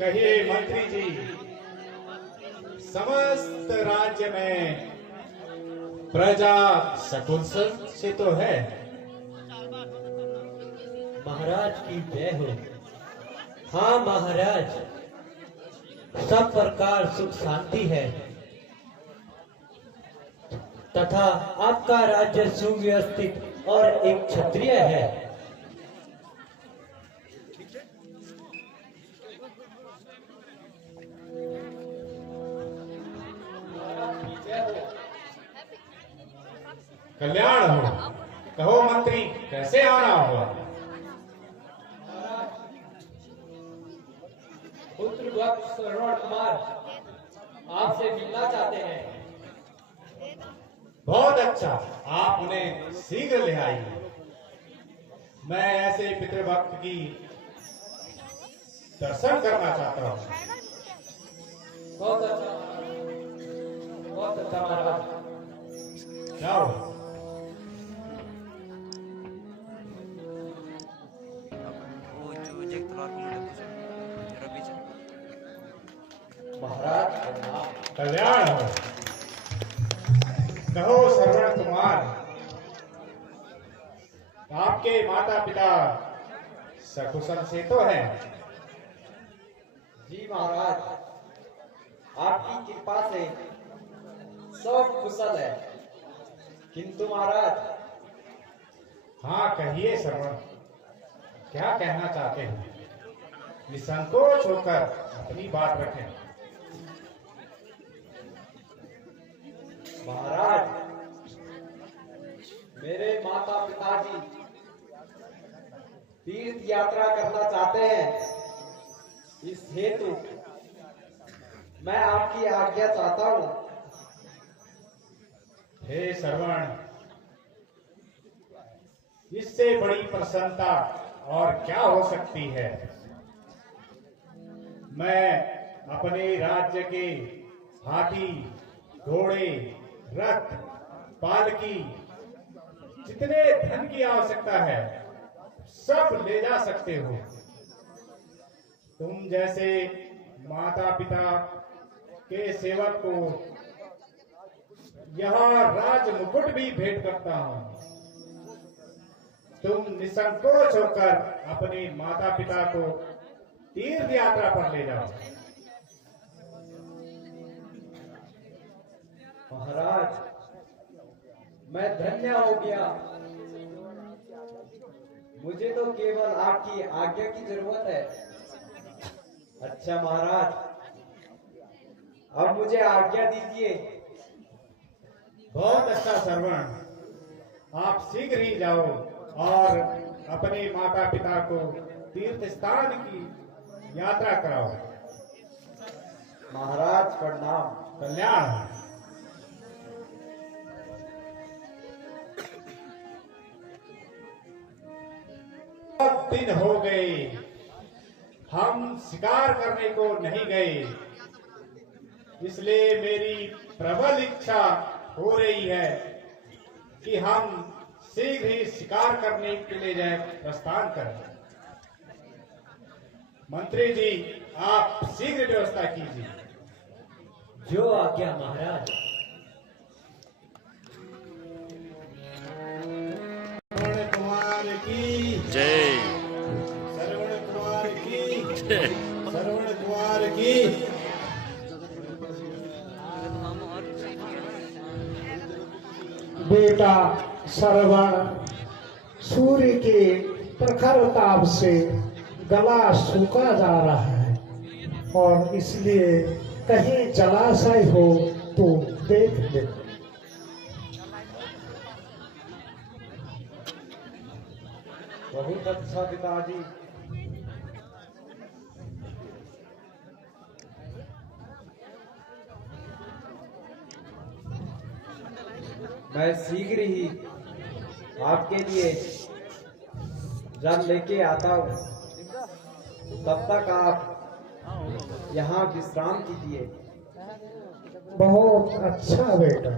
कहिए मंत्री जी, समस्त राज्य में प्रजा शकुंतल से तो है। महाराज की जय हो। हाँ महाराज, सब प्रकार सुख शांति है तथा आपका राज्य सुव्यवस्थित और एक क्षत्रिय है। कल्याण हो। कहो मंत्री, कैसे आना हुआ? पुत्र भक्त श्रवण कुमार आपसे मिलना चाहते हैं। बहुत अच्छा, आप उन्हें शीघ्र ले आइए। मैं ऐसे पितृभक्त की दर्शन करना चाहता हूँ। बहुत अच्छा, बहुत अच्छा महाराज। जाओ। महाराज कल्याण हो। कहो श्रवण कुमार, आपके माता पिता सकुशल से तो है? जी महाराज, आपकी कृपा से सब कुशल है। किंतु महाराज, हाँ कहिए श्रवण, क्या कहना चाहते हैं? निसंकोच होकर अपनी बात रखें। महाराज, मेरे माता पिताजी तीर्थ यात्रा करना चाहते हैं। इस हेतु मैं आपकी आज्ञा चाहता हूँ। हे श्रवण, इससे बड़ी प्रसन्नता और क्या हो सकती है? मैं अपने राज्य के हाथी, घोड़े, रथ, पालकी, जितने धन की आवश्यकता है सब ले जा सकते हो। तुम जैसे माता पिता के सेवक को यहाँ राज मुकुट भी भेंट करता हूँ। तुम निसंकोच होकर अपने माता पिता को तीर्थ यात्रा पर ले जाओ। महाराज, मैं धन्य हो गया। मुझे तो केवल आपकी आज्ञा की जरूरत है। अच्छा महाराज, अब मुझे आज्ञा दीजिए। बहुत अच्छा श्रवण, आप शीघ्र ही जाओ और अपने माता पिता को तीर्थ स्थान की यात्रा कराओ। महाराज प्रणाम। कल्याण। बहुत दिन हो गए हम शिकार करने को नहीं गए, इसलिए मेरी प्रबल इच्छा हो रही है कि हम शीघ्र ही शिकार करने के लिए जाए प्रस्थान करें। मंत्री जी, आप शीघ्र व्यवस्था कीजिए। जो आज्ञा महाराज। श्रवण कुमार की जय। श्रवण कुमार की श्रवण कुमार की। बेटा श्रवण, सूर्य के प्रखर ताप से गला सूखा जा रहा है और इसलिए कहीं जलाशय हो तो देख ले। बहुत अच्छा पिताजी। मैं शीघ्र ही आपके लिए जल लेके आता हूँ। तब तक आप यहाँ विश्राम कीजिए। बहुत अच्छा बेटा।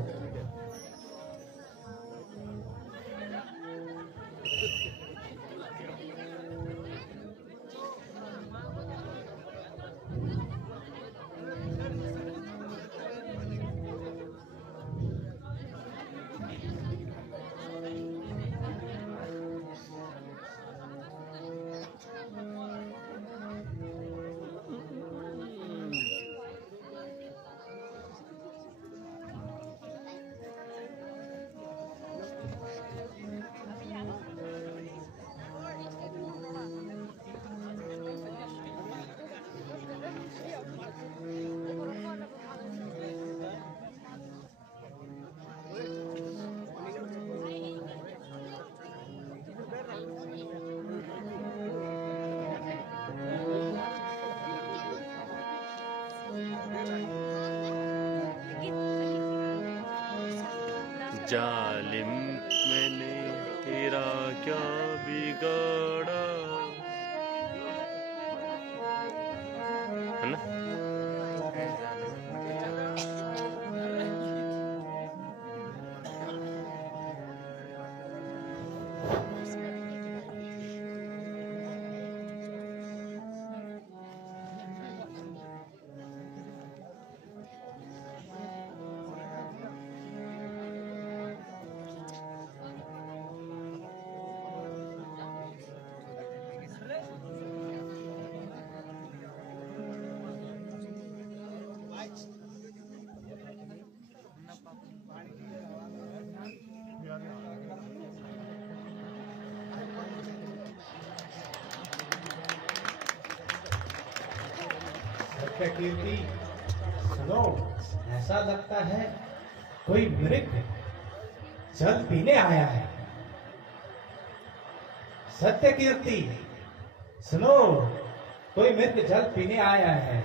जालिम मैंने तेरा क्या बिगाड़ा, है ना। कीर्ति सुनो, ऐसा लगता है कोई मृग जल पीने आया है। सत्य कीर्ति सुनो, कोई मृग जल पीने आया है।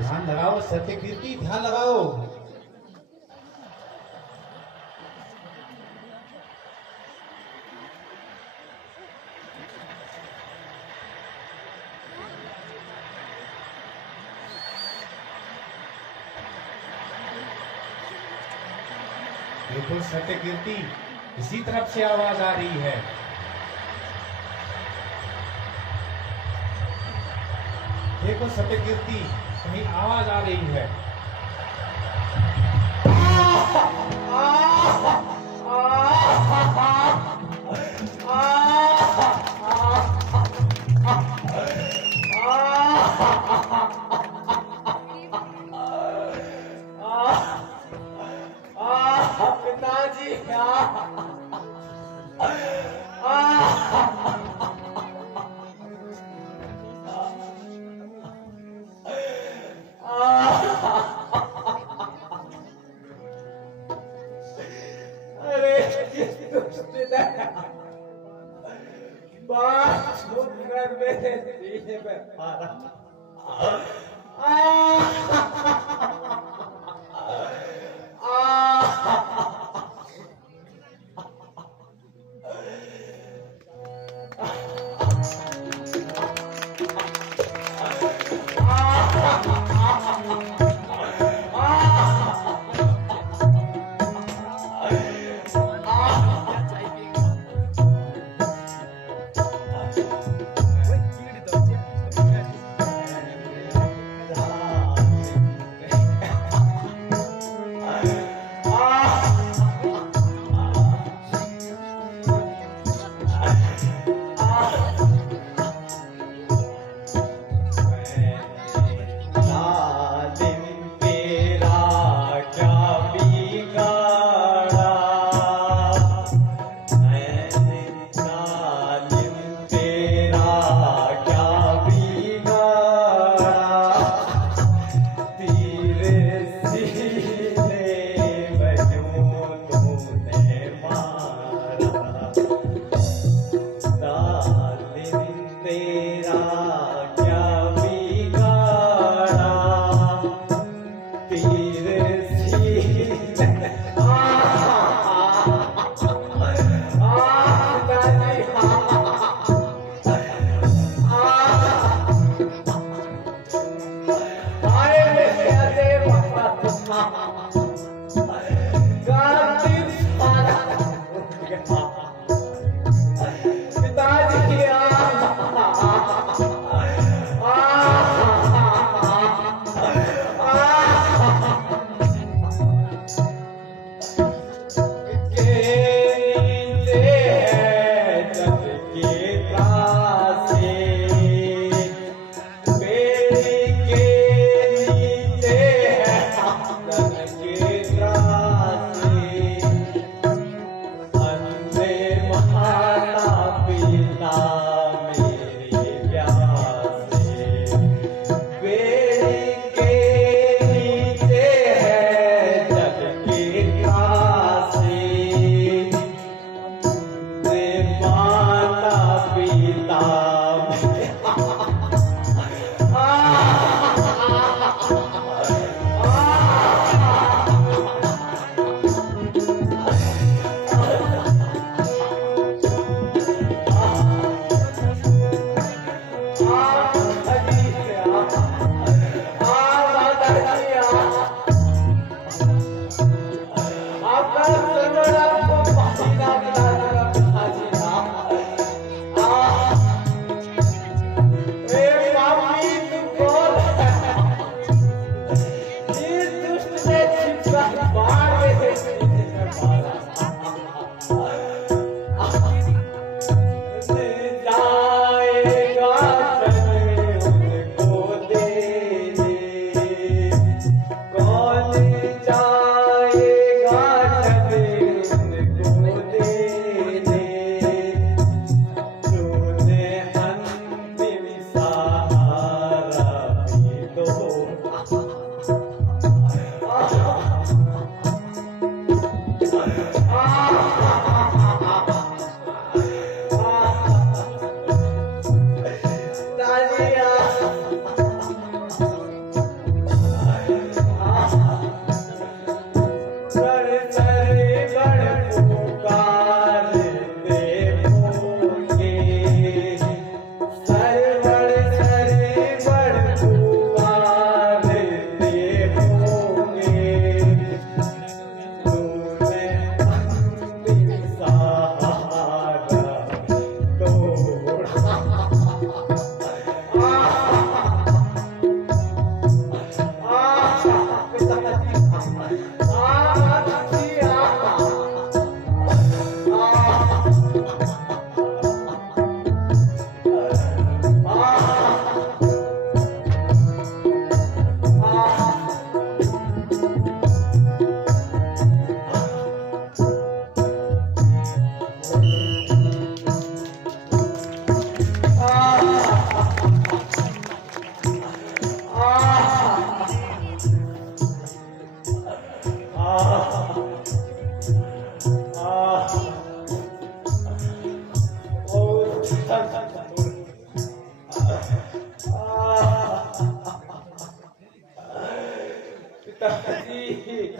ध्यान लगाओ सत्य कीर्ति, ध्यान लगाओ। देखो सत्य कीर्ति, इसी तरफ से आवाज आ रही है। देखो सत्य कीर्ति, कहीं आवाज आ रही है। पिताजी अरे बात सुनकर मेरे सीने पे मारा।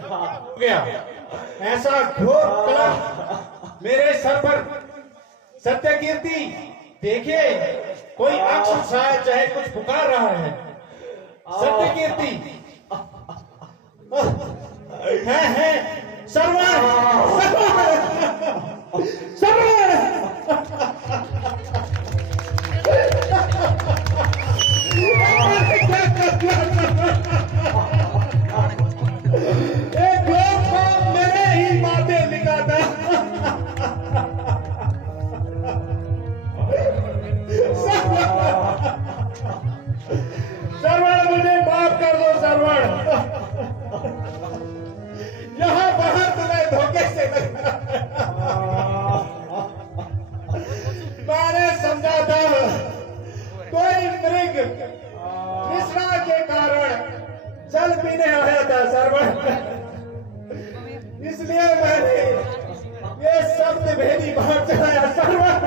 हो गया ऐसा घोर कलंक मेरे सर पर। सत्य कीर्ति देखिए, कोई अक्ष शायद चाहे कुछ पुकार रहा है। सत्य कीर्ति है सर्वण सर्वण एक लोग को मेरे ही माथे लिखा था। सरवण मुझे माफ कर दो सरवण। यहाँ बाहर तुम्हें धोखे से मैंने समझा था कोई मृग तृष्णा के कारण जल पीने आया था सरवण, इसलिए मैंने ये शब्द भेदी बाहर चलाया सरवण।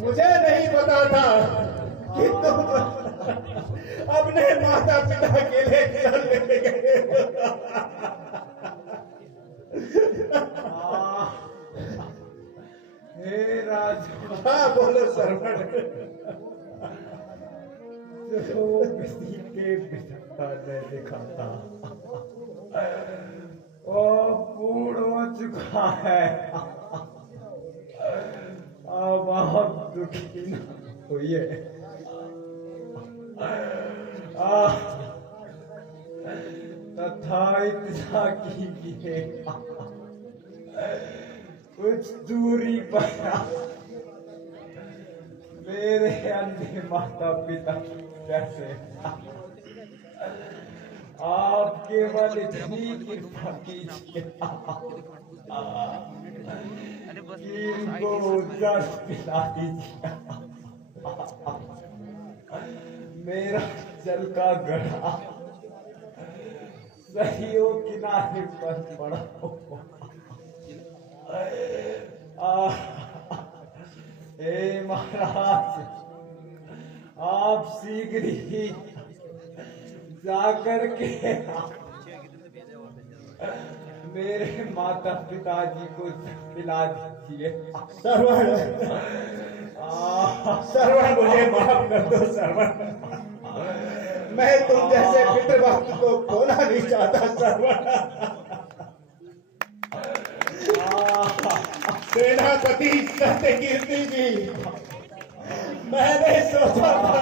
मुझे नहीं पता था कि तुम अपने माता पिता के लिए जल लेने गए। हे राजा, हाँ बोलो सरवण। जो किसी के पिता ने देखा था वो पूर्ण हो चुका है। अब आप दुखी न होइए। तथा इतना कीजिए, कुछ दूरी पर मेरे अन्य माता पिता कैसे आप केवल इतनी कृपा कीजिए कि इनको जल पिला दीजिए। मेरा जल का गढ़ा सहियों किनारे पर पड़ा हो। हे महाराज, आप शीघ्र ही जाकर के मेरे माता पिताजी को पिला दीजिए। सरवण सरवण मुझे माफ कर दो सरवण। मैं तुम जैसे पितृभक्त को खोना नहीं चाहता सरवण। सेनापति सत्य कीर्ति जी, मैंने सोचा था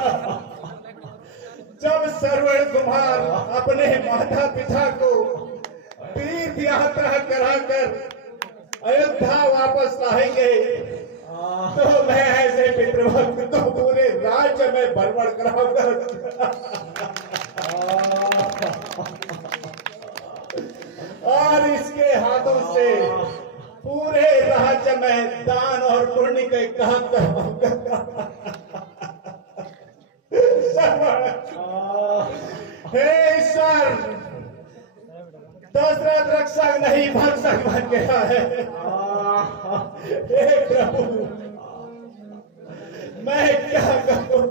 जब सरवण कुमार अपने माता पिता को तीर्थ यात्रा कराकर अयोध्या वापस लाएंगे तो मैं ऐसे पितृभक्त को पूरे राज्य में बरबड़ कराऊंगा। और इसके हाथों से पूरे राज्य में दान और पुण्य के काम कराऊंगा। श्रवण, हे ईश्वर, दशरथ रक्षक नहीं भक्षक बन गया है। हे प्रभु, मैं क्या करूं?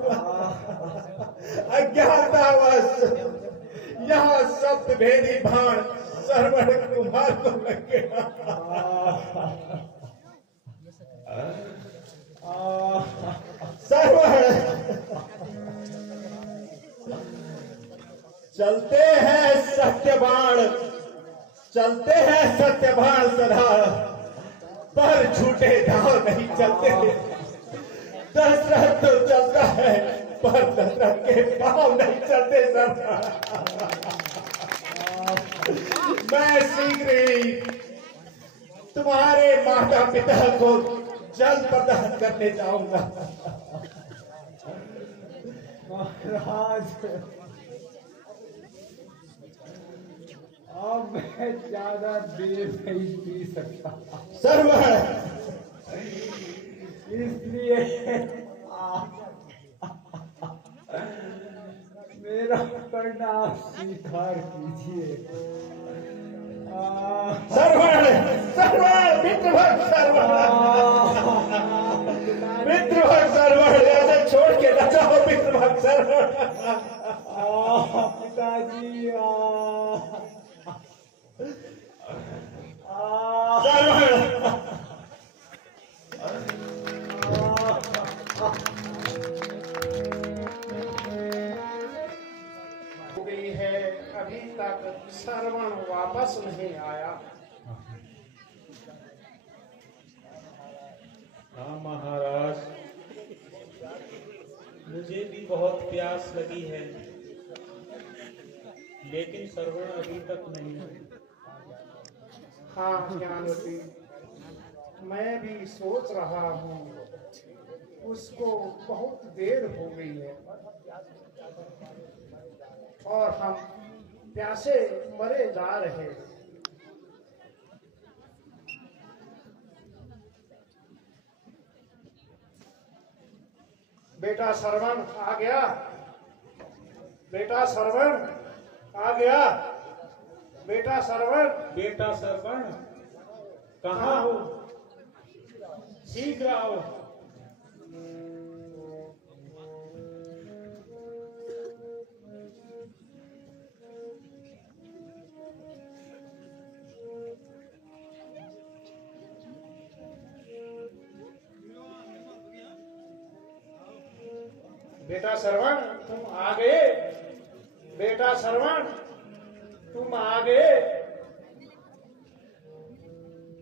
अज्ञानतावश यहाँ शब्द भेदी भाण श्रवण कुमार को लग गया। श्रवण, चलते हैं सत्यबाण, चलते हैं सत्यबाण सदा, पर झूठे दाव नहीं चलते। दशरथ तो चलता है, पर दशरथ के पांव नहीं चलते सर। मैं शीघ्र ही तुम्हारे माता पिता को जल प्रदान करने जाऊंगा। महाराज, अब मैं ज्यादा देर नहीं पी सकता, श्रवण, इसलिए मेरा प्रणाम स्वीकार कीजिए। श्रवण, श्रवण, मित्रभक्त श्रवण, मित्रभक्त श्रवण, ऐसे छोड़ के न जाओ मित्रभक्त श्रवण। पिताजी, श्रवण, हो गई है, अभी तक श्रवण वापस नहीं आया। हाँ महाराज, मुझे भी बहुत प्यास लगी है, लेकिन श्रवण अभी तक नहीं है। हाँ ज्ञानवती, मैं भी सोच रहा हूँ, उसको बहुत देर हो गई है और हम प्यासे मरे जा रहे हैं। बेटा श्रवण आ गया, बेटा श्रवण आ गया, बेटा श्रवण। बेटा श्रवण, कहाँ हो? शीघ्र आओ। बेटा श्रवण, तुम आ गए, बेटा श्रवण तुम आ गए।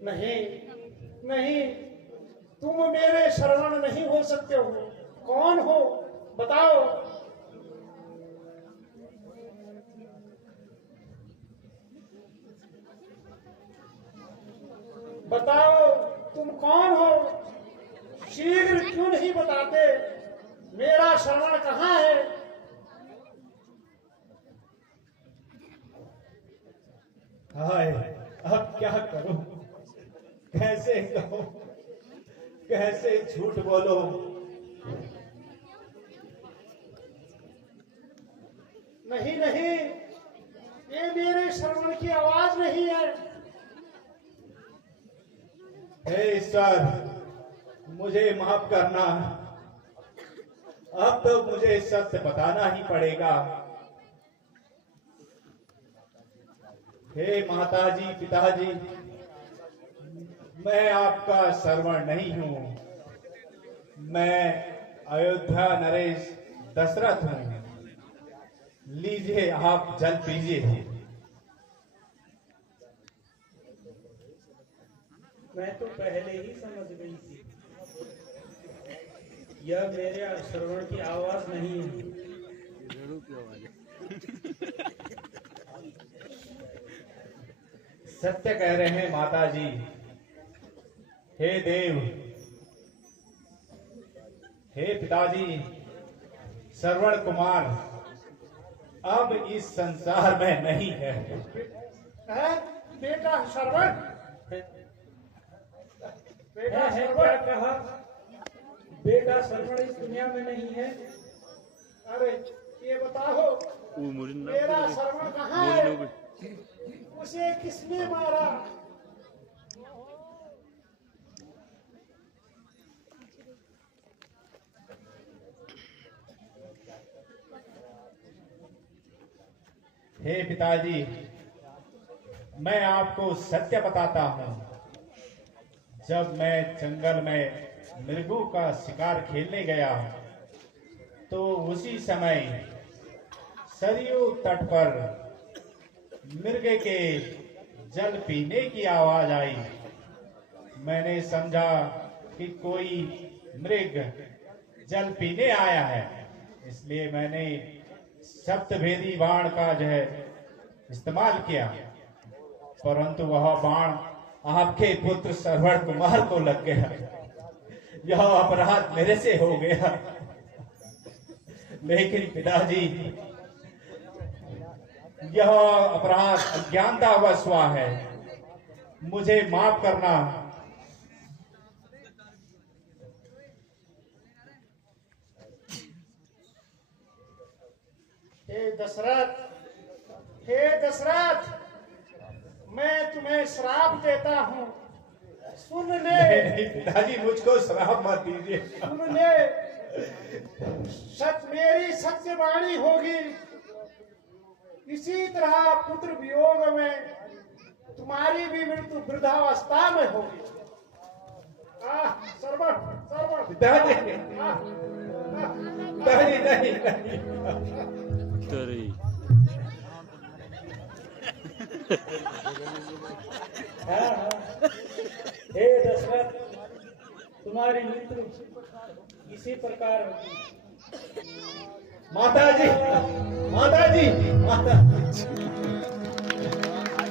नहीं नहीं, तुम मेरे श्रवण नहीं हो सकते हो। कौन हो बताओ? बताओ तुम कौन हो? शीघ्र क्यों नहीं बताते? मेरा श्रवण कहाँ है? हाय, अब क्या करूं? कैसे कहूं? कैसे झूठ बोलो? नहीं नहीं, ये मेरे श्रवण की आवाज नहीं है। हे ईश्वर, मुझे माफ करना। अब तो मुझे सत्य बताना ही पड़ेगा। हे माताजी, पिताजी, मैं आपका श्रवण नहीं हूं। मैं अयोध्या नरेश दशरथ हूं। लीजिए, आप जल पीजिए। मैं तो पहले ही समझ गई थी, यह मेरे श्रवण की आवाज नहीं है। सत्य कह रहे हैं माताजी। हे देव, हे पिताजी, श्रवण कुमार अब इस संसार में नहीं है। बेटा श्रवण, बेटा है श्रवण। क्या कहा? बेटा श्रवण इस दुनिया में नहीं है। अरे मुरिन मेरा श्रवण कहाँ है? उसे किसने मारा? हे पिताजी, मैं आपको सत्य बताता हूँ। जब मैं जंगल में मृगों का शिकार खेलने गया तो उसी समय सरयू तट पर मृग के जल पीने की आवाज आई। मैंने समझा कि कोई मृग जल पीने आया है, इसलिए मैंने सप्तभेदी बाण का जो है इस्तेमाल किया, परंतु वह बाण आपके पुत्र सरवण कुमार को लग गया। यह अपराध मेरे से हो गया। लेकिन पिताजी, यह अपराध अज्ञानतावश हुआ है, मुझे माफ करना। हे दशरथ, हे दशरथ, मैं तुम्हें श्राप देता हूँ। सुन ले। नहीं पिताजी, मुझको श्राप मत दीजिए। सुन ले, मेरी सत्य वाणी होगी। इसी तरह पुत्र वियोग में तुम्हारी भी मृत्यु वृद्धावस्था में होगी। सर्वण सर्वण। पिताजी, पिताजी नहीं नहीं। तरी हे दशरथ, तुम्हारी मृत्यु इसी प्रकार होगी। माताजी, माताजी, माता।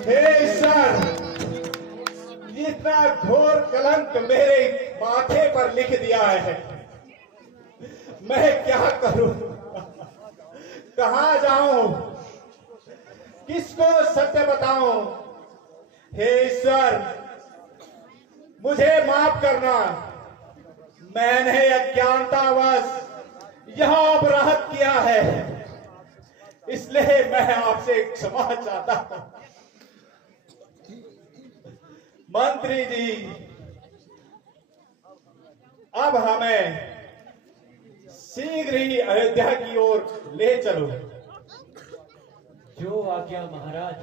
हे ईश्वर, इतना घोर कलंक मेरे माथे पर लिख दिया है, मैं क्या करूं? कहां जाऊं? किसको सत्य बताऊं? हे ईश्वर, मुझे माफ करना। मैंने अज्ञानतावश यह अपराध किया है, इसलिए मैं आपसे क्षमा चाहता हूं। मंत्री जी, अब हमें शीघ्र ही अयोध्या की ओर ले चलो। जो आज्ञा महाराज।